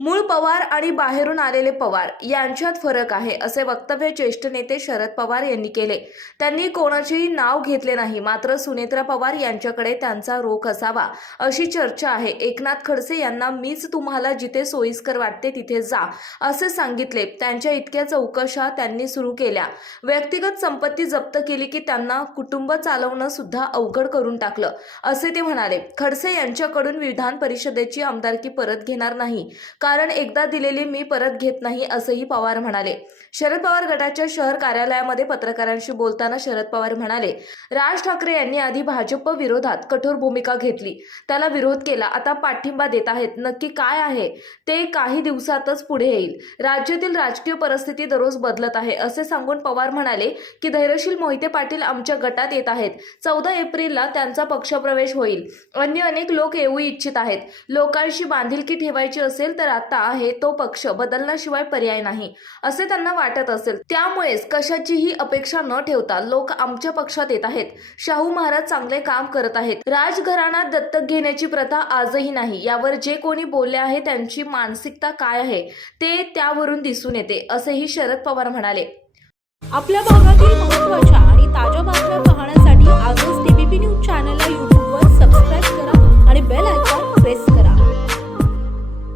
मूळ पवार आणि बाहेरून आलेले पवार यांच्यात फरक आहे असे वक्तव्य ज्येष्ठ नेते शरद पवार यांनी केले. त्यांनी कोणाचेही नाव घेतले नाही मात्र सुनेत्रा पवार यांच्याकडे त्यांचा रोख असावा अशी चर्चा आहे. एकनाथ खडसे यांना मीच तुम्हाला जिथे सोयीस्कर वाटते तिथे जा असे सांगितले. त्यांच्या इतक्या चौकशा त्यांनी सुरू केल्या. व्यक्तिगत संपत्ती जप्त केली की त्यांना कुटुंब चालवणं सुद्धा अवघड करून टाकलं असे ते म्हणाले. खडसे यांच्याकडून विधान परिषदेची आमदारकी परत घेणार नाही. कारण एकदा दिलेली मी परत घेत नाही असंही पवार म्हणाले. शरद पवार गटाच्या शहर कार्यालयामध्ये पत्रकारांशी बोलताना शरद पवार म्हणाले राज ठाकरे यांनी आधी भाजप विरोधात कठोर भूमिका घेतली. त्याला विरोध केला. आता पाठिंबा देत आहेत. नक्की काय आहे? ते काही दिवसातच पुढे येईल. राज्यातील राजकीय परिस्थिती दररोज बदलत आहे. असे सांगून पवार म्हणाले की धैर्यशील मोहिते पाटील आमच्या गटात येत आहेत. चौदा एप्रिलला त्यांचा पक्षप्रवेश होईल. अन्य अनेक लोक येऊ इच्छित आहेत. लोकांशी बांधिलकी ठेवायची असेल तर आता आहे तो पक्ष बदलण्याशिवाय पर्याय नाही असे त्यांना वाटत असेल. त्यामुळेच कशाचीही अपेक्षा न ठेवता लोक आमच्या पक्षात येत आहेत. शाहू महाराज चांगले काम करत आहेत. राजघराणा दत्तक घेण्याची प्रथा आजही नाही. यावर जे कोणी बोलले आहे त्यांची मानसिकता काय आहे ते त्यावरून दिसून येते असेही शरद पवार म्हणाले. आपल्या भागातील